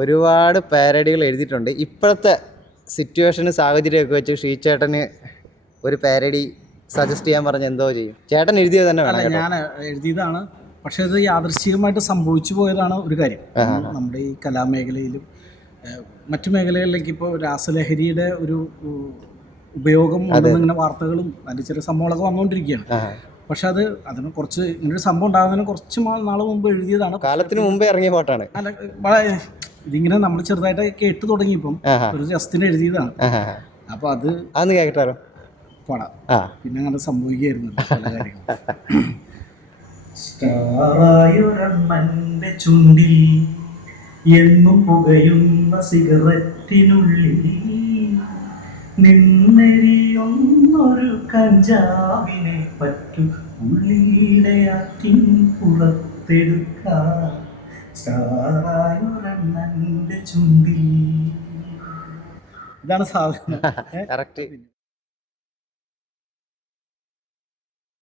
ഒരുപാട് പാരഡികൾ എഴുതിയിട്ടുണ്ട്. ഇപ്പോഴത്തെ സിറ്റുവേഷന് സാഹചര്യമൊക്കെ വെച്ച് ഷീചേട്ടന് ഒരു പാരഡി സജസ്റ്റ് ചെയ്യാൻ പറഞ്ഞ എന്തോ ചെയ്യും. ചേട്ടൻ എഴുതിയത് തന്നെ വേണം ഞാൻ എഴുതിയതാണ്. പക്ഷെ ഇത് യാദൃശ്ചികമായിട്ട് സംഭവിച്ചു പോയതാണ് ഒരു കാര്യം. നമ്മുടെ ഈ കലാമേഖലയിലും മറ്റു മേഖലകളിലേക്ക് ഇപ്പോൾ രാസലഹരിയുടെ ഒരു ഉപയോഗം ഉണ്ടെന്നിങ്ങനെ വാർത്തകളും അതിന്റെ ചെറിയ സംഭവങ്ങളൊക്കെ വന്നുകൊണ്ടിരിക്കുകയാണ്. പക്ഷെ അത് അതിന് കുറച്ച് ഇങ്ങനൊരു സംഭവം ഉണ്ടാകുന്നതിന് കുറച്ച് നാൾ മുമ്പ് എഴുതിയതാണ്. കാലത്തിന് മുമ്പേ ഇറങ്ങിയ പാട്ടാണ്. അല്ല വളരെ ഇതിങ്ങനെ നമ്മൾ ചെറുതായിട്ട് കേട്ട് തുടങ്ങിയപ്പം ഒരു ജസ്റ്റിന് എഴുതിയതാണ്. അപ്പൊ അപ്പോൾ അത് അന്ന് കേട്ടാലോ പോടാ. പിന്നെ അങ്ങനെ സംഭവിക്കുകയായിരുന്നു പല കാര്യങ്ങളും. സ്റ്റാറായൊരണ്ണന്റെ ചുണ്ടിൽ എന്നും പുകയുന്ന സിഗരറ്റിനുള്ളിൽ നിന്നെരിയൊന്നൊരു കഞ്ചാവിനെ പറ്റു ഉള്ളിയുടെ ആറ്റിൻ പുറത്തെടുക്കാം ചുണ്ടിൽ. ഇതാണ് സാധനം. കറക്റ്റ്